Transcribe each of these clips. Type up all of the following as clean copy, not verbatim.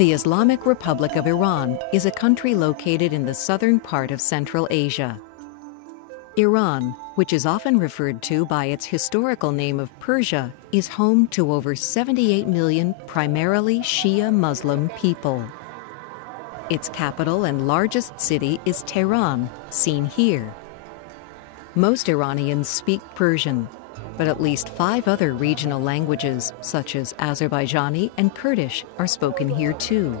The Islamic Republic of Iran is a country located in the southern part of Central Asia. Iran, which is often referred to by its historical name of Persia, is home to over 78 million primarily Shia Muslim people. Its capital and largest city is Tehran, seen here. Most Iranians speak Persian, but at least 5 other regional languages, such as Azerbaijani and Kurdish, are spoken here too.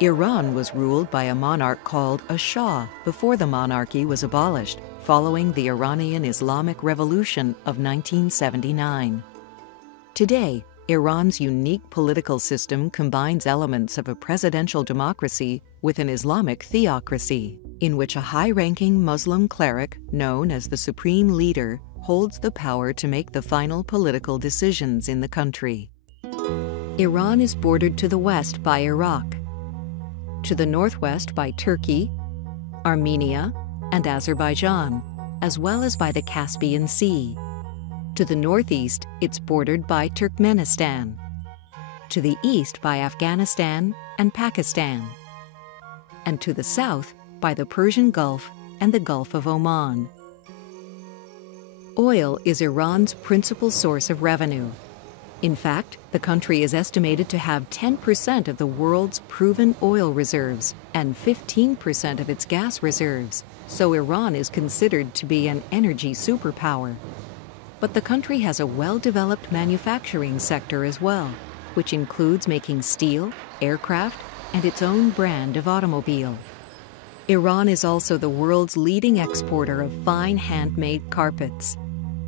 Iran was ruled by a monarch called a Shah before the monarchy was abolished, following the Iranian Islamic Revolution of 1979. Today, Iran's unique political system combines elements of a presidential democracy with an Islamic theocracy, in which a high-ranking Muslim cleric, known as the supreme leader, holds the power to make the final political decisions in the country. Iran is bordered to the west by Iraq, to the northwest by Turkey, Armenia, and Azerbaijan, as well as by the Caspian Sea. To the northeast, it's bordered by Turkmenistan. To the east by Afghanistan and Pakistan. And to the south by the Persian Gulf and the Gulf of Oman. Oil is Iran's principal source of revenue. In fact, the country is estimated to have 10% of the world's proven oil reserves and 15% of its gas reserves, so Iran is considered to be an energy superpower. But the country has a well-developed manufacturing sector as well, which includes making steel, aircraft, and its own brand of automobile. Iran is also the world's leading exporter of fine handmade carpets.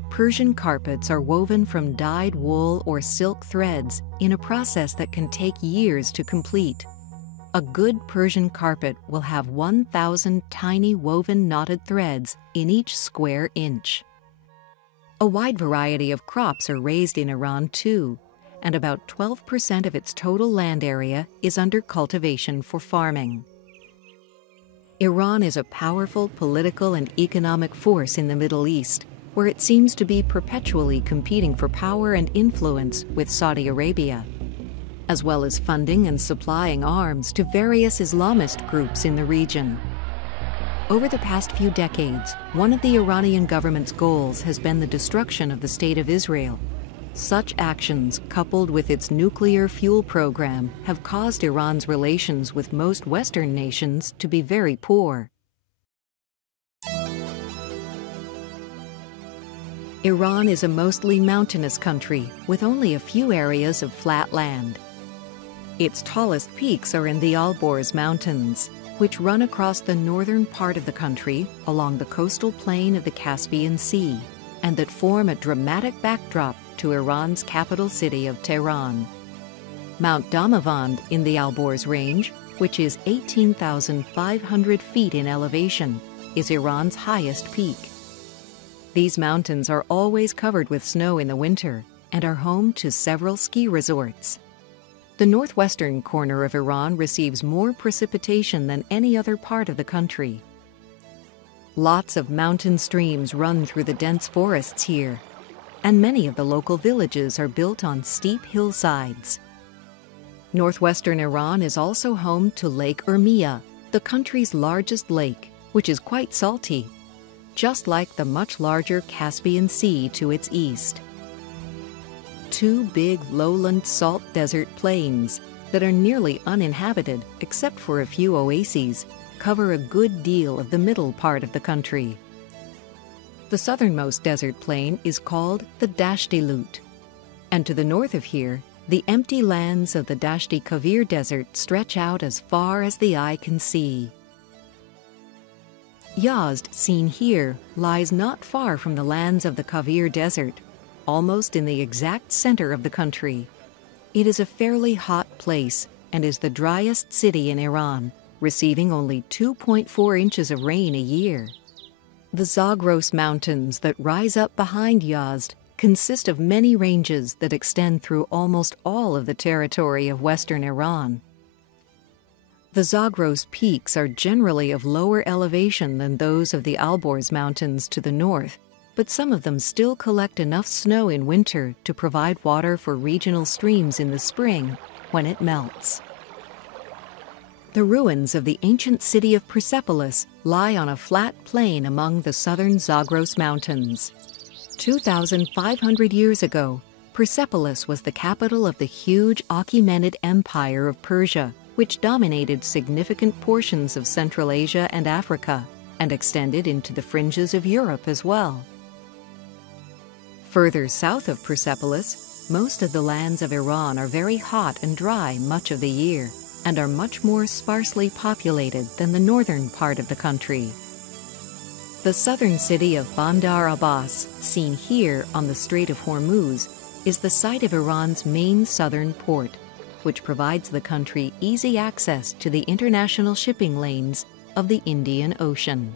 Persian carpets are woven from dyed wool or silk threads in a process that can take years to complete. A good Persian carpet will have 1,000 tiny woven knotted threads in each square inch. A wide variety of crops are raised in Iran too, and about 12% of its total land area is under cultivation for farming. Iran is a powerful political and economic force in the Middle East, where it seems to be perpetually competing for power and influence with Saudi Arabia, as well as funding and supplying arms to various Islamist groups in the region. Over the past few decades, one of the Iranian government's goals has been the destruction of the State of Israel. Such actions, coupled with its nuclear fuel program, have caused Iran's relations with most Western nations to be very poor. Iran is a mostly mountainous country with only a few areas of flat land. Its tallest peaks are in the ALBORZ Mountains, which run across the northern part of the country along the coastal plain of the Caspian Sea, and that form a dramatic backdrop to Iran's capital city of Tehran. Mount Damavand in the ALBORZ Range, which is 18,500 feet in elevation, is Iran's highest peak. These mountains are always covered with snow in the winter and are home to several ski resorts. The northwestern corner of Iran receives more precipitation than any other part of the country. Lots of mountain streams run through the dense forests here, and many of the local villages are built on steep hillsides. Northwestern Iran is also home to Lake Urmia, the country's largest lake, which is quite salty, just like the much larger Caspian Sea to its east. 2 big lowland salt desert plains that are nearly uninhabited except for a few oases cover a good deal of the middle part of the country. The southernmost desert plain is called the Dashti Lut, and to the north of here, the empty lands of the Dashti Kavir Desert stretch out as far as the eye can see. Yazd, seen here, lies not far from the lands of the Kavir Desert, almost in the exact center of the country. It is a fairly hot place and is the driest city in Iran, receiving only 2.4 inches of rain a year. The Zagros Mountains that rise up behind Yazd consist of many ranges that extend through almost all of the territory of western Iran. The Zagros peaks are generally of lower elevation than those of the ALBORZ Mountains to the north, but some of them still collect enough snow in winter to provide water for regional streams in the spring when it melts. The ruins of the ancient city of Persepolis lie on a flat plain among the southern Zagros Mountains. 2,500 years ago, Persepolis was the capital of the huge Achaemenid Empire of Persia, which dominated significant portions of Central Asia and Africa, and extended into the fringes of Europe as well. Further south of Persepolis, most of the lands of Iran are very hot and dry much of the year, and are much more sparsely populated than the northern part of the country. The southern city of Bandar Abbas, seen here on the Strait of Hormuz, is the site of Iran's main southern port, which provides the country easy access to the international shipping lanes of the Indian Ocean.